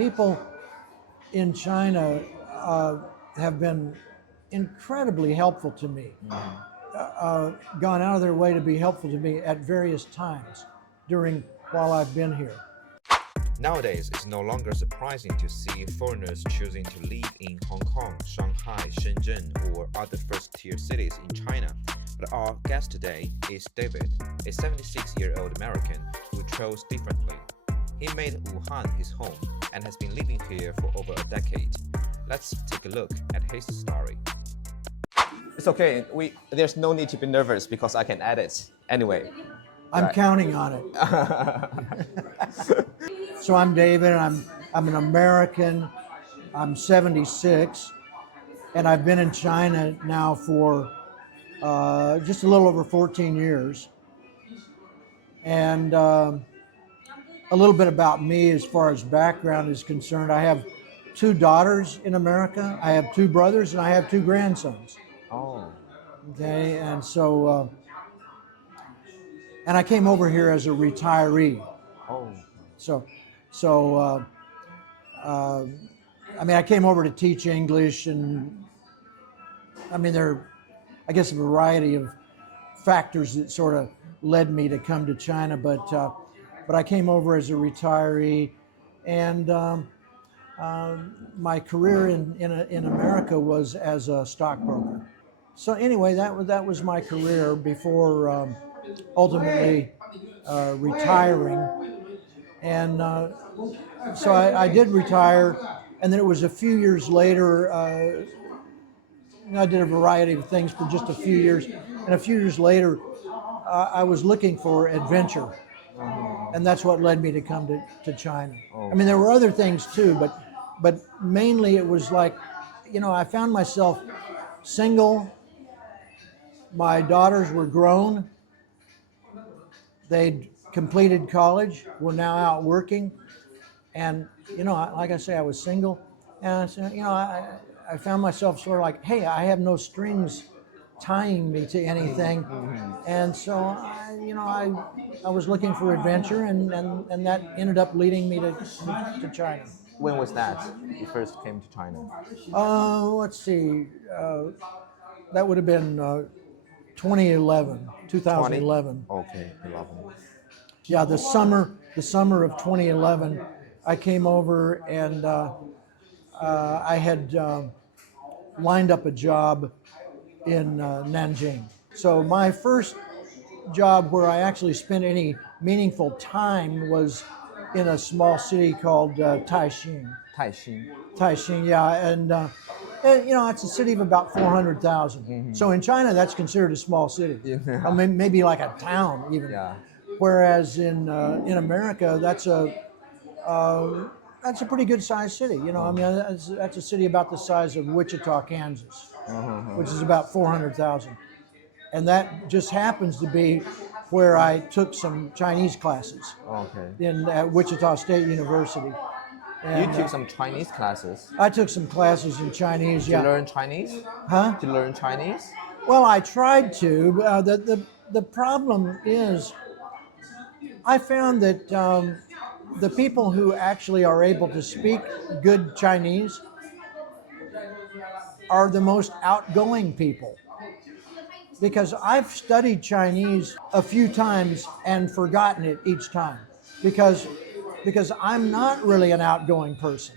people in China have been incredibly helpful to me, gone out of their way to be helpful to me at various times while I've been here. Nowadays, it's no longer surprising to see foreigners choosing to live in Hong Kong, Shanghai, Shenzhen, or other first-tier cities in China. But our guest today is David, a 76-year-old American who chose differently. He made Wuhan his home and has been living here for over a decade. Let's take a look at his story. It's okay. There's no need to be nervous because I can edit anyway. I'm Right. counting on it. So I'm David, and I'm an American. I'm 76, and I've been in China now for just a little over 14 years. And a little bit about me as far as background is concerned. I have 2 daughters in America. I have 2 brothers, and I have 2 grandsons. Oh. Okay, and so and I came over here as a retiree. Oh. So I mean, I came over to teach English, and I mean, there are, I guess, a variety of factors that sort of led me to come to China, but I came over as a retiree, and my career in America was as a stockbroker. So anyway, that was my career before ultimately retiring, and so I did retire, and then it was a few years later. I did a variety of things for just a few years, and a few years later, I was looking for adventure, and that's what led me to come to China. I mean, there were other things too, but mainly it was like, I found myself single. My daughters were grown. They'd completed college, were now out working, and like I say, I was single, and I found myself sort of like, hey, I have no strings tying me to anything, and so I was looking for adventure, and that ended up leading me to China. When was that you first came to China? Let's see, that would have been 2011, 2011. Okay, 11. Yeah, the summer of 2011, I came over, and I had lined up a job in Nanjing. So my first job where I actually spent any meaningful time was in a small city called Taixing. Taixing. Yeah, and it's a city of about 400,000. So in China, that's considered a small city. Yeah. I mean, maybe like a town even. Yeah. Whereas in America, that's a pretty good sized city. I mean, that's a city about the size of Wichita, Kansas, which is about 400,000. And that just happens to be where I took some Chinese classes at Wichita State University. And, You took some Chinese classes. I took some classes in Chinese. To learn Chinese? Huh? To learn Chinese? Well, I tried to. The problem is, I found that the people who actually are able to speak good Chinese are the most outgoing people. Because I've studied Chinese a few times and forgotten it each time. Because I'm not really an outgoing person.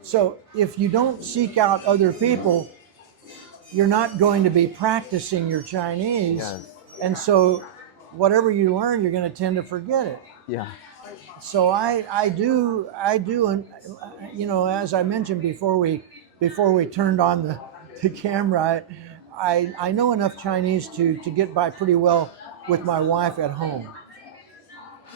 So if you don't seek out other people, you're not going to be practicing your Chinese. Yes. And so whatever you learn, you're going to tend to forget it. Yeah. So I do, and as I mentioned before we turned on the camera, I know enough Chinese to get by pretty well with my wife at home.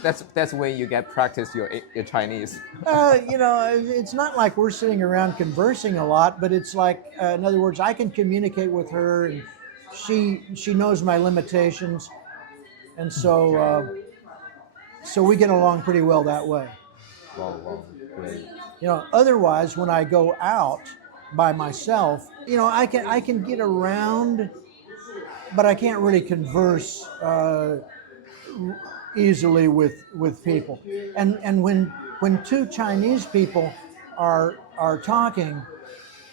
That's when you get practice your Chinese. It's not like we're sitting around conversing a lot, but it's like, in other words, I can communicate with her, and she knows my limitations, and so we get along pretty well that way. Wow, great. Otherwise, when I go out by myself, I can get around, but I can't really converse easily with people. And when when two Chinese people are talking,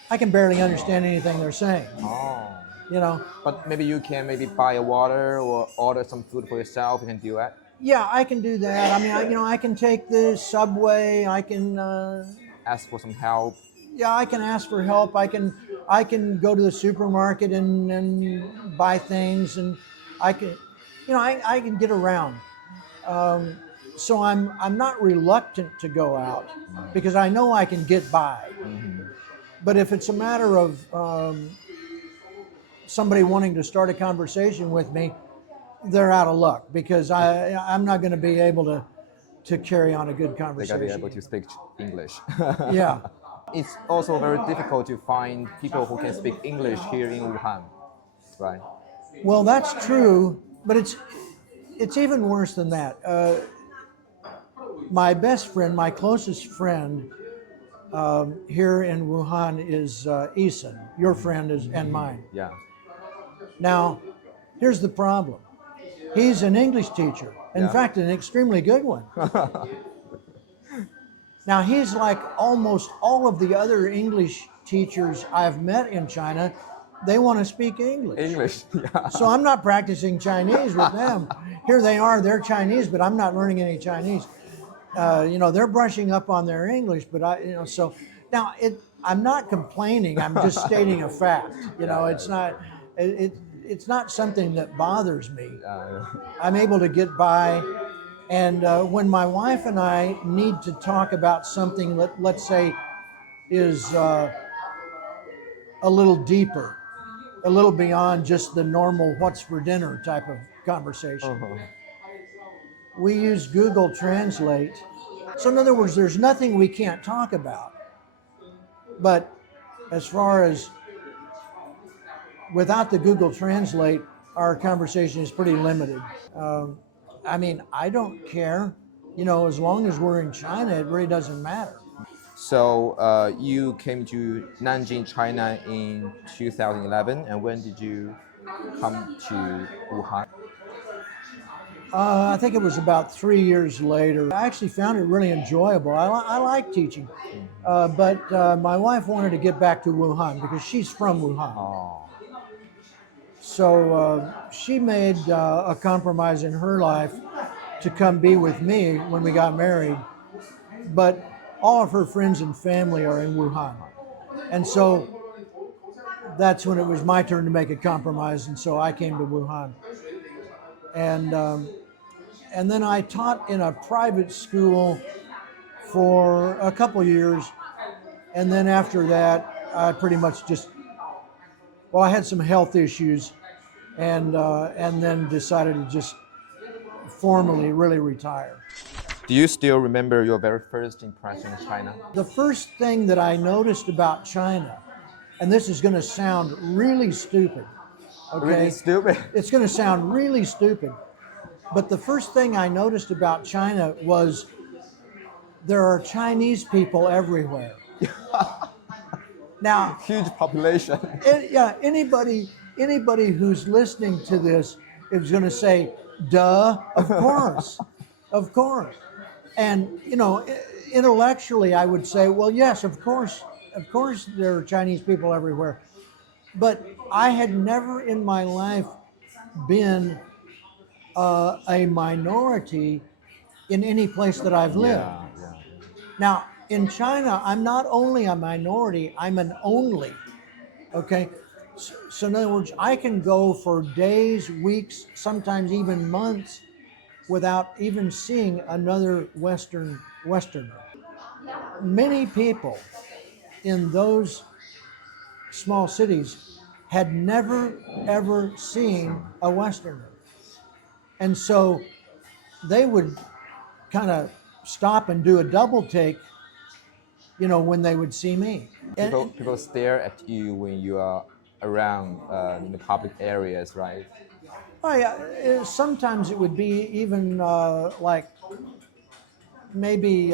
I can barely understand anything they're saying. Oh. You know, But maybe you can maybe buy a water or order some food for yourself. You can do that. yeah, I can do that. I mean, I can take the subway. I can, Ask for some help. yeah, I can ask for help. I can go to the supermarket and buy things, and I can, I can get around. Um, so I'm not reluctant to go out because I know I can get by. But if it's a matter of somebody wanting to start a conversation with me, they're out of luck because I'm not going to be able to carry on a good They gotta conversation. be able to speak English. Yeah. It's also very difficult to find people who can speak English here in Wuhan, right? Well, that's true, but it's even worse than that. My best friend, my closest friend here in Wuhan is Isan. Your friend is and mine. Yeah. Now, here's the problem. He's an English teacher. In Yeah. fact, an extremely good one. Now, he's like almost all of the other English teachers I've met in China. They want to speak English. English. Yeah. So I'm not practicing Chinese with them. Here they are, they're Chinese, but I'm not learning any Chinese. They're brushing up on their English, but so now I'm not complaining. I'm just stating a fact. It's not, it's not something that bothers me. I'm able to get by. And when my wife and I need to talk about something that, let's say, is a little deeper, a little beyond just the normal what's for dinner type of conversation, we use Google Translate. So in other words, there's nothing we can't talk about. But as far as without the Google Translate, our conversation is pretty limited. I mean, I don't care. As long as we're in China, it really doesn't matter. So you came to Nanjing, China in 2011, and when did you come to Wuhan? I think it was about 3 years later. I actually found it really enjoyable. I like teaching, but my wife wanted to get back to Wuhan because she's from Wuhan. Oh. So she made a compromise in her life to come be with me when we got married. But all of her friends and family are in Wuhan. And so that's when it was my turn to make a compromise. And so I came to Wuhan. And then I taught in a private school for a couple years. And then after that, I pretty much I had some health issues and then decided to just formally really retire. Do you still remember your very first impression of China? The first thing that I noticed about China, and this is going to sound really stupid, okay? Really stupid. It's going to sound really stupid, but the first thing I noticed about China was there are Chinese people everywhere. Now, Huge population. Anybody who's listening to this is going to say, "Duh, of course, of course." And intellectually, I would say, "Well, yes, of course, there are Chinese people everywhere." But I had never in my life been a minority in any place that I've lived. Yeah. Now, in China, I'm not only a minority, I'm an only. Okay? So in other words, I can go for days, weeks, sometimes even months without even seeing another Westerner. Many people in those small cities had never, ever seen a Westerner. And so they would kind of stop and do a double take, when they would see me. People stare at you when you are around in the public areas, right? Oh, yeah. Sometimes it would be even like maybe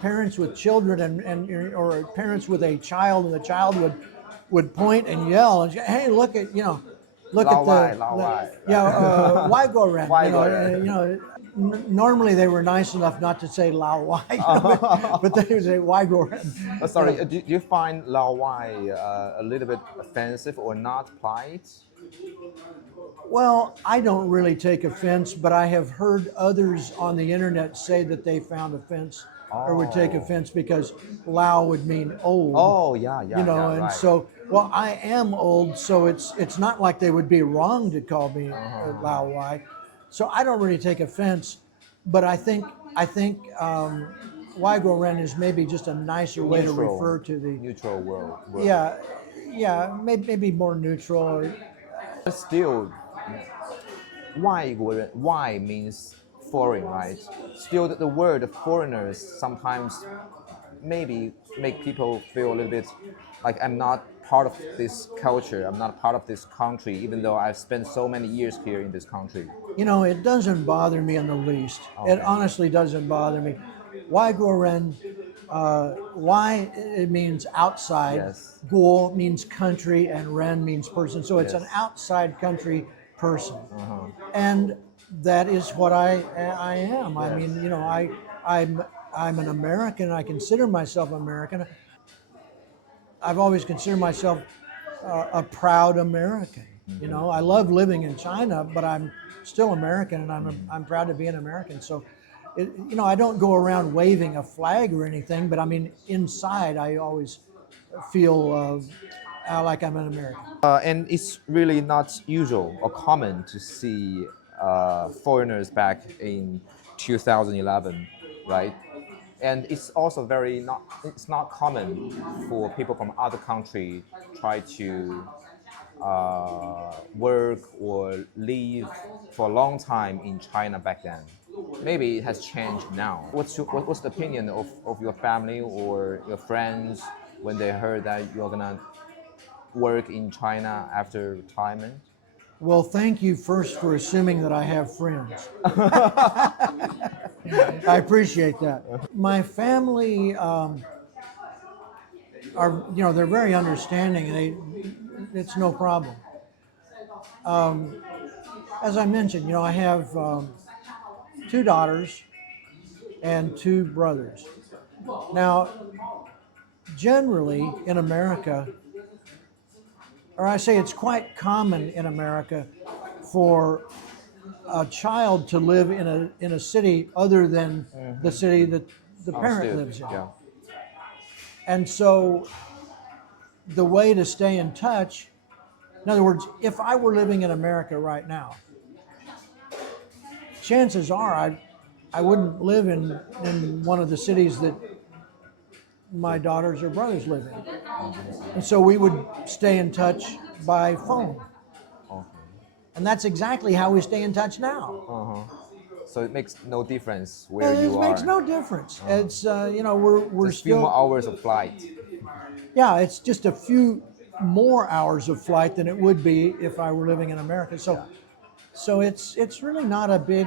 parents with children or parents with a child, and the child would point and yell and say, "Hey, look at Lao the Wai. why go around?" Why go around? Normally they were nice enough not to say Lao Wai, but they would say Wai Goren. Sorry, do you find Lao Wai a little bit offensive or not polite? Well, I don't really take offense, but I have heard others on the internet say that they found offense or would take Oh. offense because Lao would mean old, Oh, yeah, you yeah, know, yeah, and right. so well, I am old, so it's not like they would be wrong to call me Lao Wai, so I don't really take offense, but I think Waigo Ren is maybe just a nicer way to refer to the Neutral world. yeah yeah maybe more neutral or But still, why means foreign, right? Still, the word foreigners sometimes maybe make people feel a little bit like I'm not part of this culture. I'm not part of this country, even though I've spent so many years here in this country. You know, it doesn't bother me in the least. It Okay. honestly doesn't bother me. Why Goren? Why it means outside. Yes. Guo means country, and Ren means person. So it's an Yes. outside country person, Uh-huh. and that is what I am. I Yes. mean, you know, I'm I'm an American. I consider myself American. I've always considered myself a proud American. You know, I love living in China, but I'm still American, and I'm proud to be an American. So, you know, I don't go around waving a flag or anything, but I mean, inside, I always feel like I'm an American. And it's really not usual or common to see foreigners back in 2011, right? And it's also very not. It's not common for people from other country try to work or live for a long time in China back then. Maybe it has changed now. What's the opinion of your family or your friends when they heard that you're gonna work in China after retirement? Well, thank you first for assuming that I have friends. I appreciate that. My family are, you know, they're very understanding. It's no problem. As I mentioned, you know, I have two daughters and two brothers. Now, generally in America, or I say it's quite common in America for a child to live in a city other than the city that the parent Still, lives in. yeah. And so the way to stay in touch, in other words, if I were living in America right now, chances are I wouldn't live in one of the cities that my daughters or brothers live in. And so we would stay in touch by phone. Okay. And that's exactly how we stay in touch now. Uh-huh. So it makes no difference where And you it makes are. no difference. It's you know we're Just few more still hours of flight. yeah. It's just a few more hours of flight than it would be if I were living in America. So so it's really not a big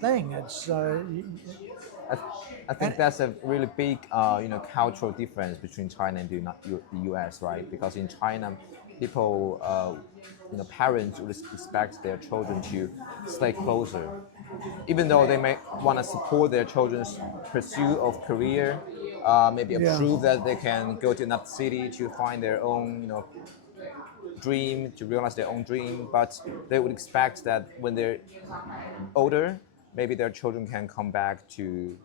thing. It's I, I think and that's a really big, cultural difference between China and the U.S., right? Because in China, people, parents would expect their children to stay closer, even though they may want to support their children's pursuit of career, maybe yeah approve that they can go to another city to find their own, dream, to realize their own dream. But they would expect that when they're older, maybe their children can come back to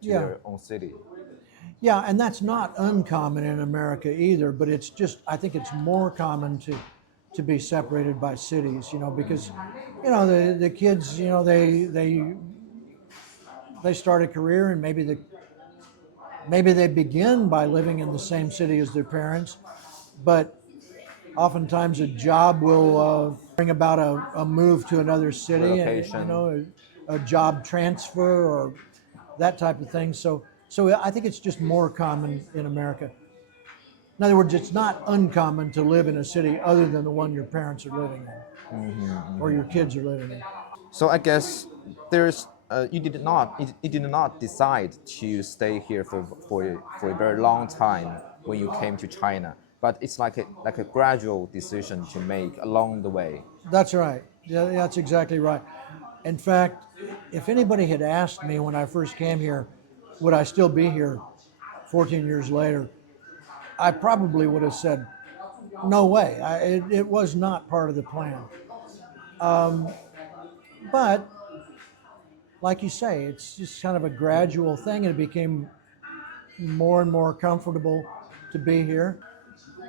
yeah their own city. yeah. And that's not uncommon in America either. But it's just I think it's more common to be separated by cities. You know because you know the kids you know they start a career and maybe they begin by living in the same city as their parents, but oftentimes a job will bring about a move to another city, you Relocation. know, a job transfer or that type of thing. So I think it's just more common in America. In other words, it's not uncommon to live in a city other than the one your parents are living in or your kids are living in. So I guess there's you did not decide to stay here for a very long time when you came to China, but it's like a gradual decision to make along the way. That's right. Yeah, that's exactly right. In fact, if anybody had asked me when I first came here, would I still be here 14 years later, I probably would have said, no way. It was not part of the plan. But like you say, it's just kind of a gradual thing, and it became more and more comfortable to be here.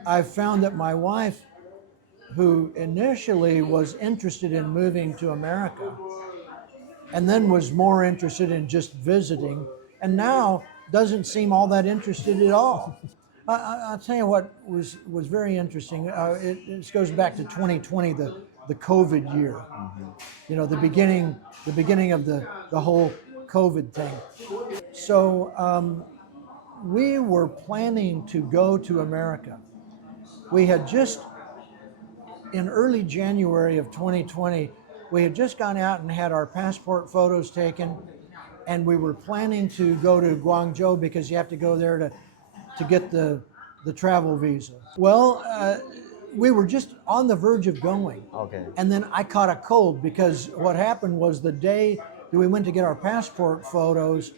I've found that my wife, who initially was interested in moving to America and then was more interested in just visiting, and now doesn't seem all that interested at all. I'll tell you what was very interesting. It goes back to 2020, the COVID year. You know, the beginning of the whole COVID thing. So we were planning to go to America. We had just in early January of 2020, we had just gone out and had our passport photos taken, and we were planning to go to Guangzhou because you have to go there to get the travel visa. Well, we were just on the verge of going. Okay. And then I caught a cold because what happened was the day that we went to get our passport photos,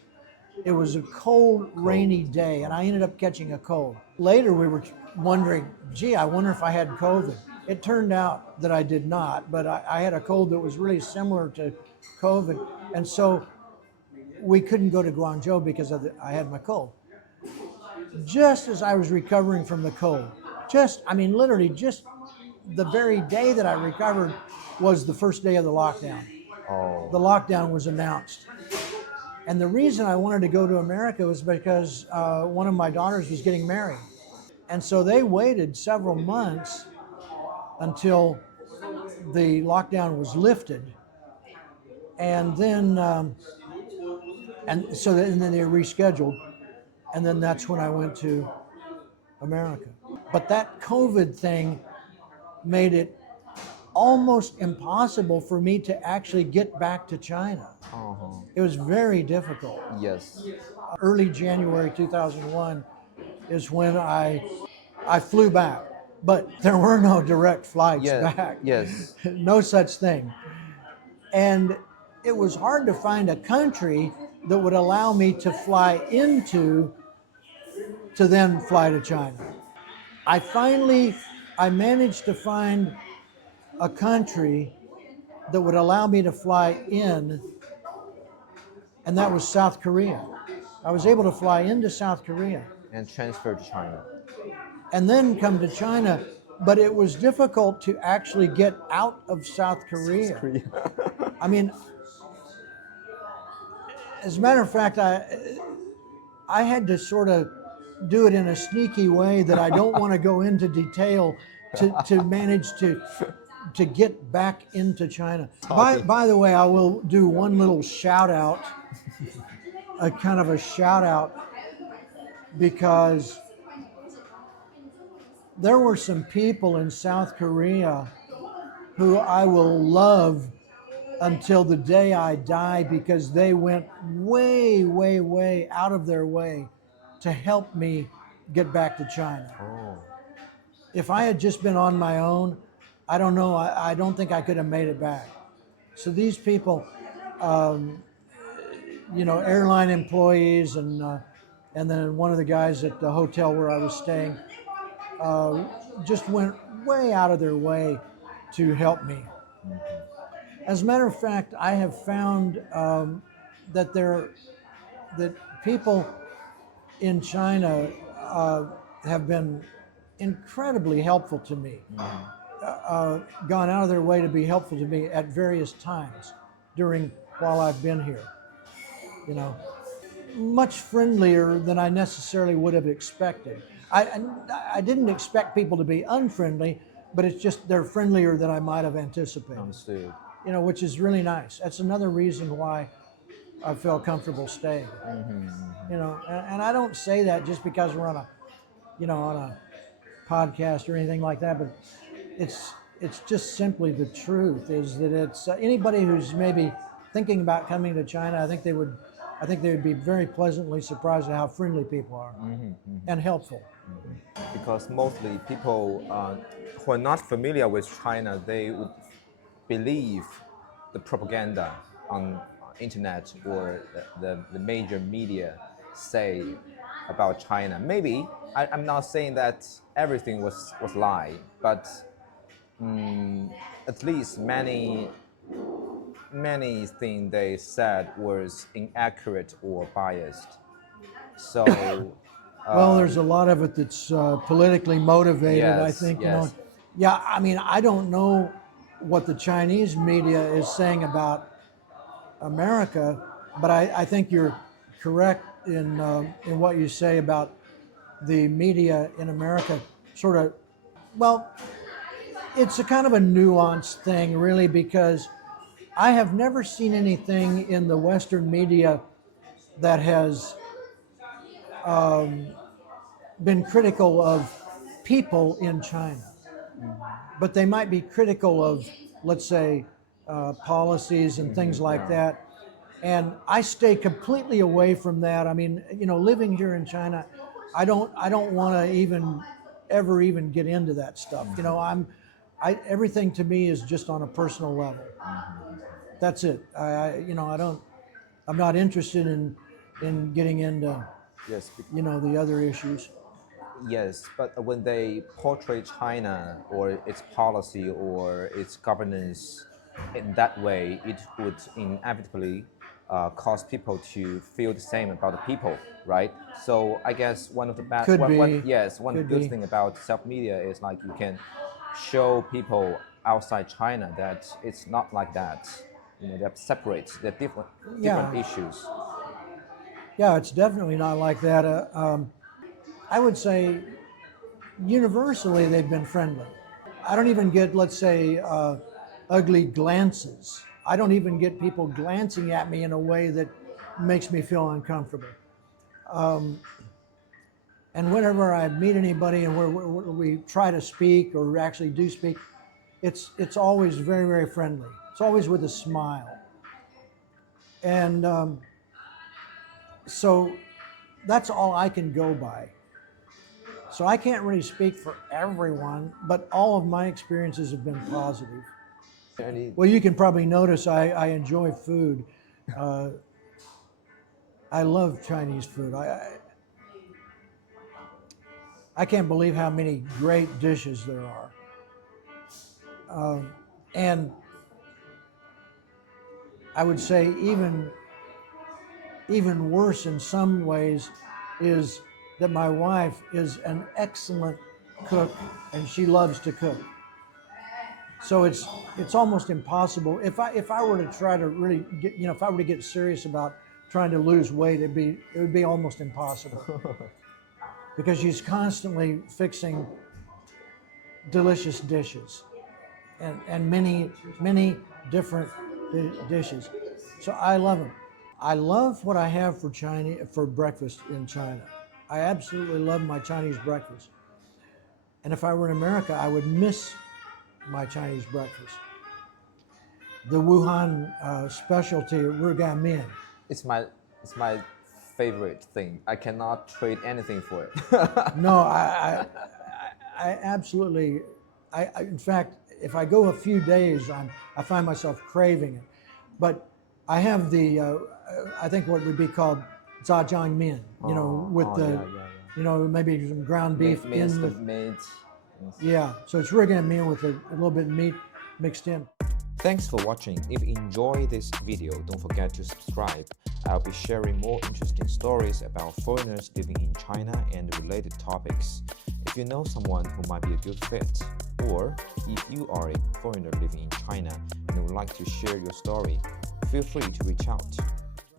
it was a cold, rainy day, and I ended up catching a cold. Later, we were wondering, gee, I wonder if I had COVID. It turned out that I did not, but I had a cold that was really similar to COVID. And so we couldn't go to Guangzhou because I had my cold. Just as I was recovering from the cold, literally just the very day that I recovered was the first day of the lockdown. Oh. The lockdown was announced. And the reason I wanted to go to America was because one of my daughters was getting married. And so they waited several months until the lockdown was lifted. And then, and then they rescheduled. And then that's when I went to America. But that COVID thing made it almost impossible for me to actually get back to China. Uh-huh. It was very difficult. Yes. Early January 2001 is when I flew back, but there were no direct flights back. Yes. No such thing. And it was hard to find a country that would allow me to fly into to then fly to China. I managed to find a country that would allow me to fly in, and that was South Korea. I was able to fly into South Korea And transfer to China. and then come to China, but it was difficult to actually get out of South Korea. I mean, as a matter of fact, I had to sort of do it in a sneaky way that I don't want to go into detail to manage to get back into China. By the way, I will do one little shout out, a kind of a shout out, because there were some people in South Korea who I will love until the day I die, because they went way, way, way out of their way to help me get back to China. Oh. If I had just been on my own, I don't know, I don't think I could have made it back. So these people, airline employees, and then one of the guys at the hotel where I was staying, just went way out of their way to help me. As a matter of fact, I have found that people in China have been incredibly helpful to me, gone out of their way to be helpful to me at various times while I've been here. You know, much friendlier than I necessarily would have expected. I didn't expect people to be unfriendly, but it's just they're friendlier than I might have anticipated. Understood. You know, which is really nice. That's another reason why I felt comfortable staying. You know, and I don't say that just because we're on a podcast or anything like that, but it's just simply the truth. Is that it's anybody who's maybe thinking about coming to China, I think they would be very pleasantly surprised at how friendly people are and helpful. Because mostly people who are not familiar with China, they would believe the propaganda on internet or the major media say about China. Maybe I'm not saying that everything was lie, but at least many things they said was inaccurate or biased. So Well, there's a lot of it that's politically motivated. I yes, think, yes. yeah. I mean, I don't know what the Chinese media is saying about America, but I think you're correct in what you say about the media in America. Sort of, well, it's a kind of a nuanced thing, really, because I have never seen anything in the Western media that has been critical of people in China, but they might be critical of, let's say, policies and things like that. And I stay completely away from that. I mean, living here in China, I don't want to even get into that stuff. Everything to me is just on a personal level. That's it. I'm not interested in getting into, Yes, the other issues. yes, but when they portray China or its policy or its governance in that way, it would inevitably cause people to feel the same about the people, right? So I guess one of the bad, Could be. yes, one Could good be. thing about self media is like you can show people outside China that it's not like that. They're separate. They're different Yeah. issues. Yeah, it's definitely not like that. I would say universally they've been friendly. I don't even get, let's say, ugly glances. I don't even get people glancing at me in a way that makes me feel uncomfortable. And whenever I meet anybody and we try to speak or actually do speak, it's always very, very friendly. It's always with a smile. And so that's all I can go by. So I can't really speak for everyone, but all of my experiences have been positive. Any Well, you can probably notice I enjoy food. Uh, I love Chinese food. I can't believe how many great dishes there are. And I would say even worse in some ways is that my wife is an excellent cook and she loves to cook. So it's almost impossible. If I were to try to really get, if I were to get serious about trying to lose weight, it would be almost impossible because she's constantly fixing delicious dishes and many different dishes. So I love them. I love what I have for breakfast in China. I absolutely love my Chinese breakfast. And if I were in America, I would miss my Chinese breakfast. The Wuhan specialty, rugamin. it's my favorite thing. I cannot trade anything for it. No, I absolutely. In fact, if I go a few days, I find myself craving it. But I have I think what would be called zhajiang min. With the, maybe some ground beef in the. Meat. Yeah, so it's rugamin with a little bit of meat mixed in. Thanks for watching. If you enjoy this video, don't forget to subscribe. I'll be sharing more interesting stories about foreigners living in China and related topics. If you know someone who might be a good fit, or if you are a foreigner living in China and would like to share your story, feel free to reach out.